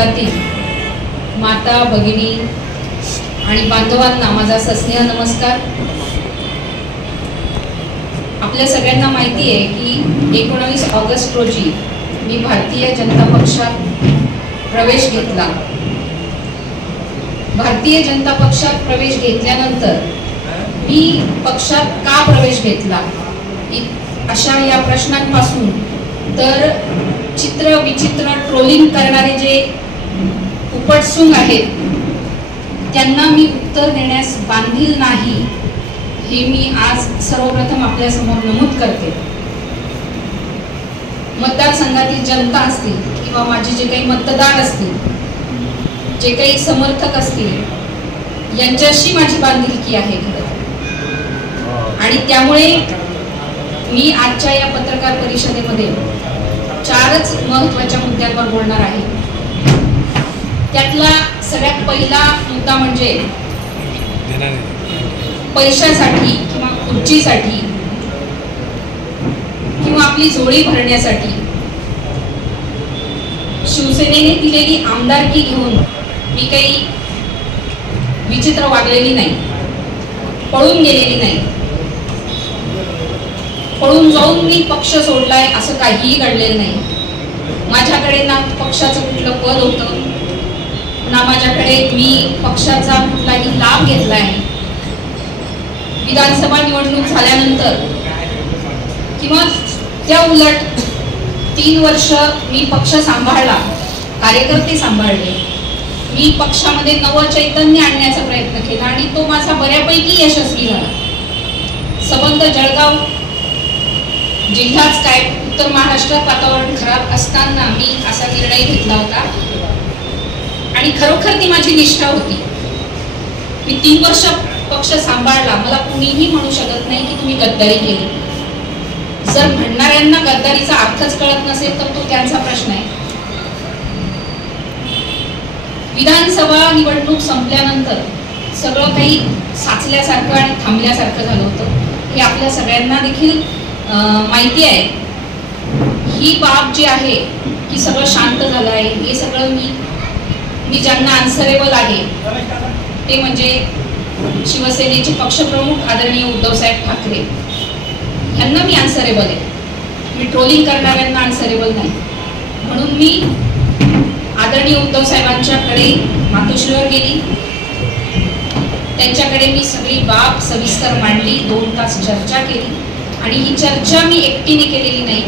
मतदारसंघातील माता भगिनी आणि बांधवांना माझा सस्नेह नमस्कार। आपल्या सगळ्यांना माहिती आहे की 19 ऑगस्ट रोजी मी भारतीय जनता पक्षात प्रवेश घेतला। भारतीय जनता पक्षात प्रवेश घेतल्यानंतर मी पक्षात का प्रवेश घेतला अशा या प्रश्नांपासून तर चित्र विचित्र ट्रोलिंग करणारे जे उपटसूंग आहेत त्यांना मी उत्तर देण्यास बांधील नाही हे मी आज सर्वप्रथम आपल्या समोर नमूद करते। मतदारसंघातील जनता असतील किंवा माझे जे काही मतदार असतील, जे काही समर्थक असतील, यांच्याशी माझी बांधिलकी आहे खरं। आणि त्यामुळे मी आजच्या या पत्रकार परिषदेमध्ये 4च महत्त्वाच्या मुद्द्यांवर बोलणार आहे। त्यातला सगळ्यात पहिला मुद्दा म्हणजे पैशासाठी किंवा खुर्चीसाठी किंवा आपली झोळी भरण्यासाठी शिवसेनेने दिलेली आमदारकी घेऊन मी काही विचित्र वागलेली नाही, पळून गेलेली नाही, पळून जाऊन मी पक्ष सोडलाय असं काहीही घडलेलं नाही। माझ्याकडे ना पक्षाचं कुठलं पद होतं, ना माझ्याकडे मी पक्षाचा कुठलाही लाभ घेतलाय। विधानसभा निवडणूक झाल्यानंतर किंवा त्या उलट 3 वर्ष मी पक्ष सांभाळला, कार्यकर्ते सांभाळले, मी पक्षामध्ये नवचैतन्य आणण्याचा प्रयत्न केला आणि तो माझा बऱ्यापैकी यशस्वी झाला। सबंध जळगाव जिल्हाच काय उत्तर महाराष्ट्रात वातावरण खराब असताना मी असा निर्णय घेतला होता आणि खरोखर ती माझी निष्ठा होती। मी 3 वर्ष पक्ष सांभाळला, मला कुणीही म्हणू शकत नाही की तुम्ही गद्दारी केली। जर म्हणणाऱ्यांना गद्दारीचा अर्थच कळत नसेल तर तो त्यांचा प्रश्न आहे। विधानसभा निवडणूक संपल्यानंतर सगळं काही साचल्यासारखं आणि थांबल्यासारखं झालं होतं हे आपल्या सगळ्यांना देखील माहिती आहे। ही बाब जी आहे की सगळं शांत झालं आहे हे सगळं मी ज्यांना आन्सरेबल आहे ते म्हणजे शिवसेनेचे पक्षप्रमुख आदरणीय उद्धवसाहेब ठाकरे यांना मी आन्सरेबल आहे। मी ट्रोलिंग करणाऱ्यांना आन्सरेबल नाही। म्हणून मी आदरणीय उद्धव साहेबांच्याकडे मातोश्रीवर गेली, त्यांच्याकडे मी सगळी बाब सविस्तर मांडली, 2 तास चर्चा केली आणि ही चर्चा मी एकटीने केलेली नाही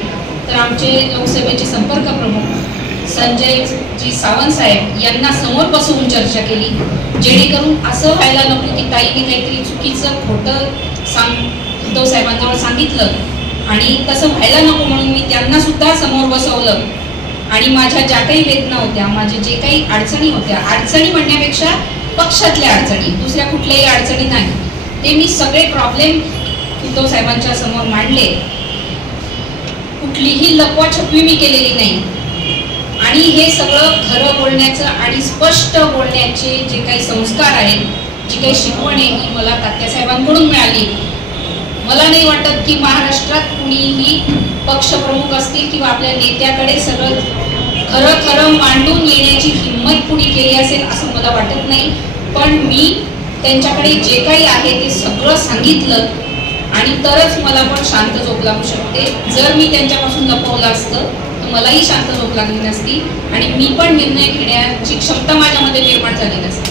तर आमचे लोकसभेचे संपर्क प्रमुख संजय जी सावंत साहेब यांना समोर बसवून चर्चा केली, जेणेकरून असं व्हायला नको की ताईने काहीतरी चुकीचं खोटं उद्धव साहेबांजवळ सांगितलं आणि तसं व्हायला नको म्हणून मी त्यांना सुद्धा समोर बसवलं आणि माझ्या ज्या काही वेदना होत्या, माझे जे काही अडचणी होत्या, अडचणी म्हणण्यापेक्षा पक्षातल्या अडचणी, दुसऱ्या कुठल्याही अडचणी नाही, ते मी सगळे प्रॉब्लेम उद्धव साहेबांच्या समोर मांडले। कुठलीही लपवाछपवी मी केलेली नाही आणि हे सगळं खरं बोलण्याचं आणि स्पष्ट बोलण्याचे जे काही संस्कार आहेत, जी काही शिकवण आहे ही मला तात्यासाहेबांकडून मिळाली। मला नाही वाटत की महाराष्ट्रात कुणीही पक्षप्रमुख असतील किंवा आपल्या नेत्याकडे सगळं खरं मांडून येण्याची हिंमत कुणी केली असेल असं मला वाटत नाही। पण मी त्यांच्याकडे जे काही आहे ते सगळं सांगितलं आणि तरच मला पण शांत झोप लागू शकते। जर मी त्यांच्यापासून लपवलं असतं तर मलाही शांत झोप लागली नसती आणि मी पण निर्णय घेण्याची क्षमता माझ्यामध्ये निर्माण झाली नसती।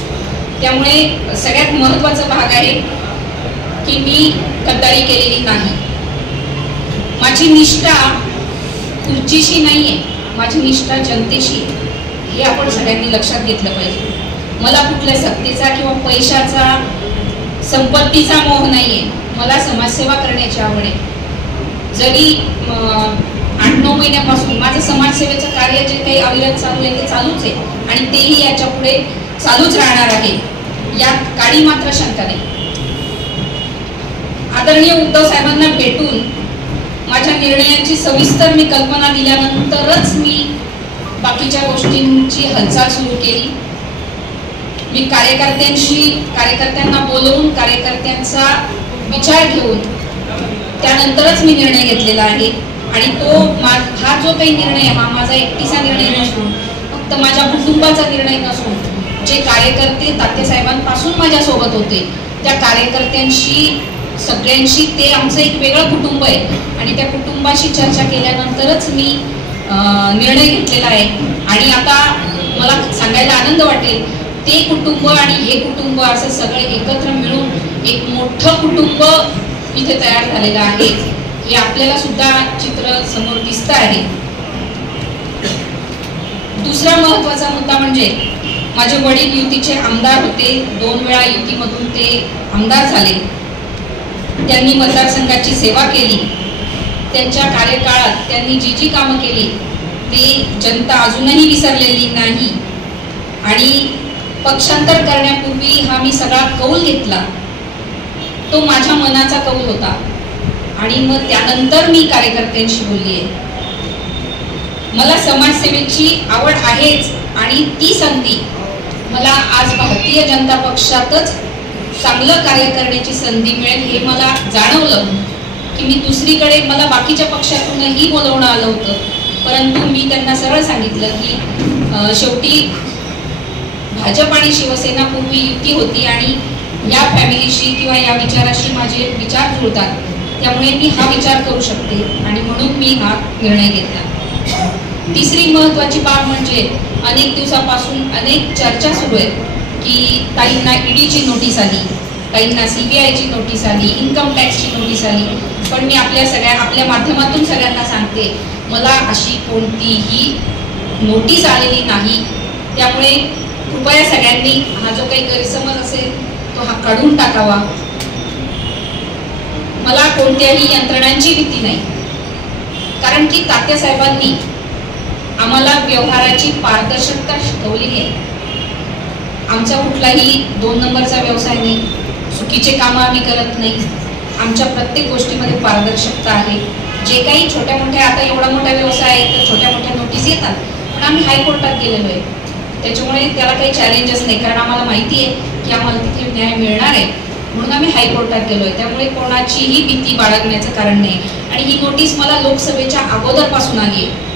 त्यामुळे सगळ्यात महत्त्वाचा भाग आहे की मी गद्दारी केलेली नाही। माझी निष्ठा खुर्चीशी नाही आहे, माझी निष्ठा जनतेशी, हे आपण सगळ्यांनी लक्षात घेतलं पाहिजे। मला कुठल्या सत्तेचा किंवा पैशाचा संपत्तीचा मोह नाही आहे, मला समाजसेवा करण्याची आवड आहे। जरी 8-9 महिन्यापासून माझं समाजसेवेचं कार्य जे काही अविरत चालू आहे ते चालूच आहे आणि तेही याच्या पुढे चालूच राहणार आहे, यात काळी मात्र शंका नाही। आदरणीय उद्धव साहेबांना भेटून माझ्या निर्णयाची सविस्तर मी कल्पना दिल्यानंतरच मी बाकीच्या गोष्टींची हालचाल सुरू केली। मी कार्यकर्त्यांना बोलवून कार्यकर्त्यांचा विचार घेऊन त्यानंतरच मी निर्णय घेतलेला आहे आणि तो हा जो काही निर्णय हा माझा एकटीचा निर्णय नसून फक्त माझ्या कुटुंबाचा निर्णय नसून जे कार्यकर्ते तात्यासाहेबांपासून माझ्यासोबत होते त्या कार्यकर्त्यांशी सगळ्यांशी ते आमचं एक वेगळं कुटुंब आहे आणि त्या कुटुंबाशी चर्चा केल्यानंतरच मी निर्णय घेतलेला आहे. आणि आता मला सांगायला आनंद वाटेल ते कुटुंब आणि हे कुटुंब असं सगळे एकत्र मिळून एक मोठं कुटुंब इथे तयार झालेलं आहे हे आपल्याला सुद्धा चित्र समोर दिसतं आहे. दुसरा महत्वाचा मुद्दा म्हणजे माझे वडील युतीचे आमदार होते. 2 वेळा युतीमधून ते आमदार झाले. त्यांनी मतदारसंघाची सेवा केली. त्यांच्या कार्यकाळात त्यांनी जी जी कामं केली ती जनता अजूनही विसरलेली नाही. आणि पक्षांतर करण्यापूर्वी हा मी सगळा कौल घेतला तो माझ्या मनाचा कौल होता आणि मग त्यानंतर मी कार्यकर्त्यांशी बोलली आहे. मला समाजसेवेची आवड आहेच आणि ती संधी मला आज भारतीय जनता पक्षातच चांगलं कार्य करण्याची संधी मिळेल हे मला जाणवलं की मी दुसरीकडे मला बाकीच्या पक्षातूनही बोलवणं आलं होतं. परंतु मी त्यांना सरळ सांगितलं की शेवटी भाजप आणि शिवसेना पूर्वी युती होती आणि या फॅमिलीशी किंवा या विचाराशी माझे विचार जुळतात त्यामुळे मी हा विचार करू शकते आणि म्हणून मी हा निर्णय घेतला. तिसरी महत्वाची बाब म्हणजे अनेक दिवसापासून अनेक चर्चा सुरू आहेत की काहींना ईडीची नोटीस आली, काहींना सीबीआयची नोटीस आली, इन्कम टॅक्सची नोटीस आली. पण मी आपल्या माध्यमातून सगळ्यांना सांगते मला अशी कोणतीही नोटीस आलेली नाही. त्यामुळे कृपया सगळ्यांनी हा जो काही गैरसमज असेल तो हा काढून टाकावा. मला कोणत्याही यंत्रणांची भीती नाही कारण की तात्यासाहेबांनी आम्हाला व्यवहाराची पारदर्शकता शिकवलेली आहे. आमचा कुठलाही 2 नंबरचा व्यवसाय नाही, चुकीचे कामं आम्ही करत नाही. आमच्या प्रत्येक गोष्टीमध्ये पारदर्शकता आहे. जे काही छोट्या मोठ्या आता एवढा मोठा व्यवसाय आहे तर छोट्या मोठ्या नोटीस येतात पण आम्ही हायकोर्टात गेलेलो आहे त्याच्यामुळे त्याला काही चॅलेंजेस नाही कारण आम्हाला माहिती आहे की आम्हाला तिथे न्याय मिळणार आहे म्हणून आम्ही हायकोर्टात गेलो आहे. त्यामुळे कोणाचीही भीती बाळगण्याचं कारण नाही आणि ही नोटीस मला लोकसभेच्या अगोदरपासून आली आहे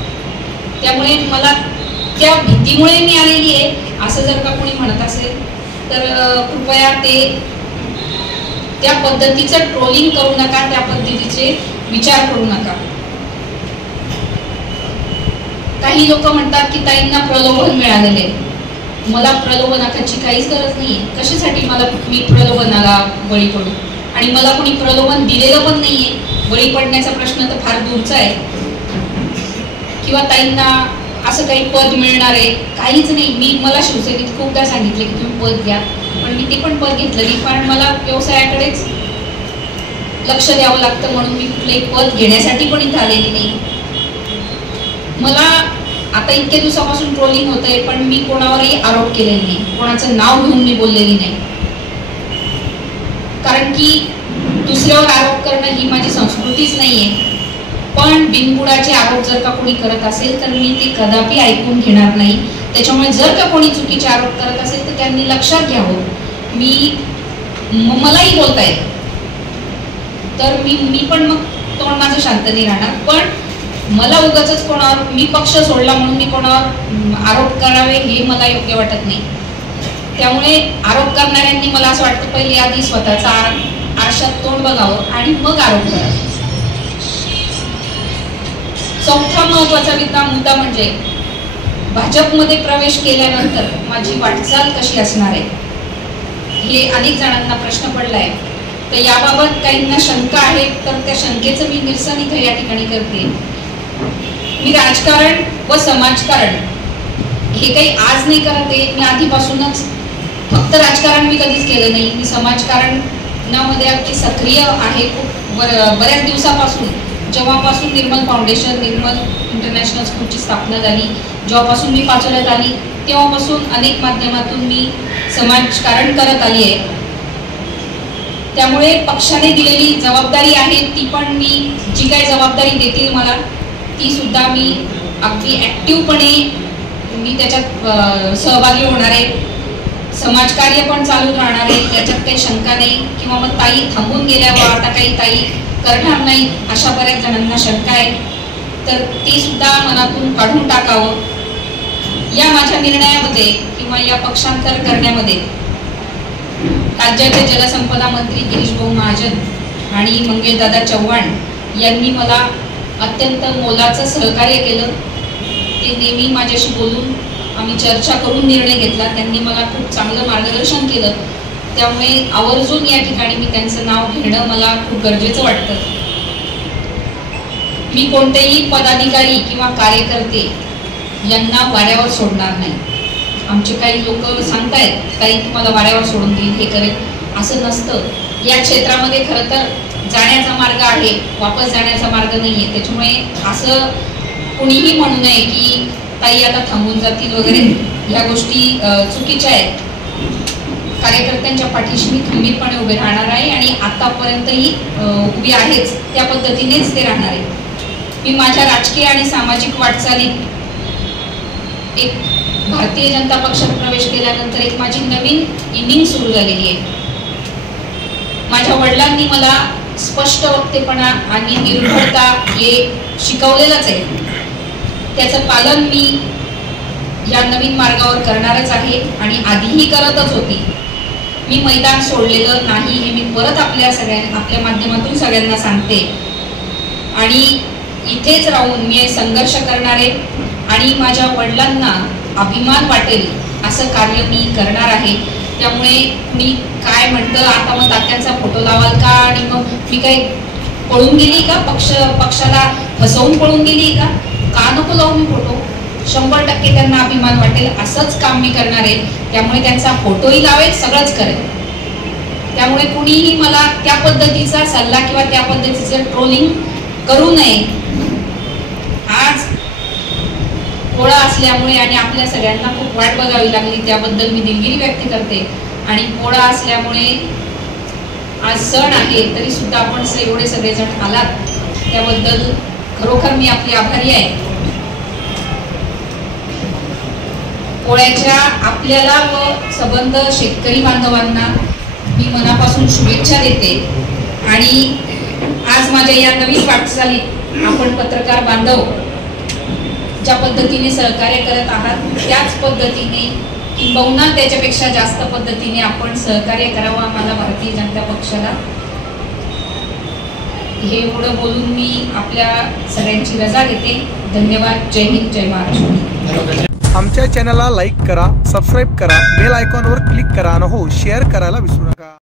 त्यामुळे मला त्या भीतीमुळे मी आलेली आहे असं जर का कोणी म्हणत असेल तर कृपया ते त्या पद्धतीचं ट्रोलिंग करू नका, त्या पद्धतीचे विचार करू नका. काही लोक म्हणतात की ताईंना प्रलोभन मिळालेले. मला प्रलोभनाची काहीच गरज नाहीये. कशासाठी मी प्रलोभनाला बळी पडू आणि मला कोणी प्रलोभन दिलेलं पण नाहीये. बळी पडण्याचा प्रश्न तर फार दूरचा आहे किंवा ताईंना असं काही पद मिळणार आहे काहीच नाही. मला शिवसेनेत खूपदा सांगितलं की तुम्ही पद घ्या पण मी ते पण पद घेतलं नाही कारण मला व्यवसायाकडेच लक्ष द्यावं लागतं म्हणून मी कुठलंही पद घेण्यासाठी पण इथं आलेली नाही. मला आता इतक्या दिवसापासून ट्रोलिंग होत आहे पण मी कोणावरही आरोप केलेले नाही, कोणाचं नाव घेऊन मी बोललेली नाही कारण की दुसऱ्यावर आरोप करणं ही माझी संस्कृतीच नाहीये. पण बिनबुडाचे आरोप जर का कोणी करत असेल तर मी ते कदापि ऐकून घेणार नाही. त्याच्यामुळे जर का कोणी चुकीचे आरोप करत असेल तर त्यांनी लक्षात घ्यावं. मलाही बोलता येत तर मी पण मग तोंड माझं शांत नाही राहणार. पण मला उगाचच कोणावर मी पक्ष सोडला म्हणून मी कोणावर आरोप करावे हे मला योग्य वाटत नाही. त्यामुळे आरोप करणाऱ्यांनी मला असं वाटतं पहिले आधी स्वतःचा आरशात तोंड बघावं आणि मग आरोप करावे. चौथा महत्वाचा मुद्दा म्हणजे भाजपमध्ये प्रवेश केल्यानंतर माझी वाटचाल कशी असणार आहे हे अनेक जणांना प्रश्न पडलाय. तर याबाबत काहींना शंका आहे तर त्या शंकेचं मी निरसन इथं या ठिकाणी करते. मी राजकारण व समाजकारण हे काही आज नाही करत आहे. मी आधीपासूनच फक्त राजकारण मी कधीच केलं नाही. मी समाजकारणामध्ये अगदी सक्रिय आहे. खूप बऱ्याच दिवसापासून जेव्हापासून निर्मल फाउंडेशन निर्मल इंटरनॅशनल स्कूलची स्थापना झाली, जेव्हापासून मी पाचोऱ्यात आली तेव्हापासून अनेक माध्यमातून मी समाजकारण करत आली आहे. त्यामुळे पक्षाने दिलेली जबाबदारी आहे ती पण मी जी काही जबाबदारी देतील मला ती सुद्धा मी अगदी ॲक्टिव्हपणे मी त्याच्यात सहभागी होणार आहे. समाजकार्य पण चालू राहणार आहे याच्यात काही शंका नाही. किंवा मग ताई थांबून गेल्यावर आता काही ताई करणार नाही अशा बऱ्याच जणांना शंका आहे तर ती सुद्धा मनातून काढून टाकावं. या माझ्या निर्णयामध्ये किंवा या पक्षांतर करण्यामध्ये राज्याचे जलसंपदा मंत्री गिरीश भाऊ महाजन आणि मंगेशदादा चव्हाण यांनी मला अत्यंत मोलाचं सहकार्य केलं। ते नेहमी माझ्याशी बोलून आम्ही चर्चा करून निर्णय घेतला। त्यांनी मला खूप चांगलं मार्गदर्शन केलं, त्यामुळे आवर्जून या ठिकाणी मी त्यांचं नाव घेणं मला खूप गरजेचं वाटतं। मी कोणतेही पदाधिकारी किंवा कार्यकर्ते यांना वाऱ्यावर सोडणार नाही। आमचे काही लोक सांगतायत काही तुम्हाला वाऱ्यावर सोडून देईल, हे करेल, असं नसतं। या क्षेत्रामध्ये खरं तर जाण्याचा मार्ग आहे, वापस जाण्याचा मार्ग नाही आहे। त्याच्यामुळे असं कुणीही म्हणू नये की ताई आता थांबून जातील वगैरे, ह्या गोष्टी चुकीच्या आहेत। कार्यकर्त्यांच्या पाठीशी मी खंबीरपणे उभे राहणार आहे आणि आतापर्यंतही उभी आहेच, त्या पद्धतीनेच ते राहणार आहे। मी माझ्या राजकीय आणि सामाजिक वाटचालीत एक भारतीय जनता पक्षात प्रवेश केल्यानंतर एक माझी नवीन इनिंग सुरू झालेली आहे। माझ्या वडिलांनी मला स्पष्ट वक्तेपणा आणि निर्भयता हे शिकवलेलंच आहे। त्याचं पालन मी या नवीन मार्गावर करणारच आहे आणि आधीही करतच होती। मी मैदान सोडलेलं नाही हे मी परत आपल्या माध्यमातून सगळ्यांना सांगते आणि इथेच राहून मी संघर्ष करणार आहे आणि माझ्या वडिलांना अभिमान वाटेल असं कार्य मी करणार आहे। त्यामुळे मी काय म्हणतं आता मग तात्यांचा फोटो लावाल का आणि मग मी काय पळून गेली का, पक्षाला फसवून पळून गेली का नको लावू मी फोटो। 100% त्यांना अभिमान वाटेल असंच काम मी करणार आहे। त्यामुळे त्यांचा फोटोही लावेल, सगळंच करेल। त्यामुळे कुणीही मला त्या पद्धतीचा सल्ला किंवा त्या पद्धतीचं ट्रोलिंग करू नये। आज पोळा असल्यामुळे आणि आपल्या सगळ्यांना खूप वाट बघावी लागली, त्याबद्दल मी दिलगिरी व्यक्त करते। आणि पोळा असल्यामुळे आज सण आहे तरी सुद्धा आपण एवढे सगळेजण आलात, त्याबद्दल खरोखर मी आपली आभारी आहे। पोळ्याच्या आपल्याला व संबंध शेतकरी बांधवांना मी मनापासून शुभेच्छा देते आणि आज माझ्या या नवीन वाटचालीत आपण पत्रकार बांधव ज्या पद्धतीने सहकार्य करत आहात त्याच पद्धतीने किंबहुना त्याच्यापेक्षा जास्त पद्धतीने आपण सहकार्य करावं आम्हाला भारतीय जनता पक्षाला। हे एवढं बोलून मी आपल्या सगळ्यांची रजा घेते। धन्यवाद। जय हिंद, जय महाराष्ट्र। आमच्या चॅनलला लाईक करा, सबस्क्राईब करा, बेल आयकॉनवर क्लिक करा आणि हो शेअर करायला विसरू नका।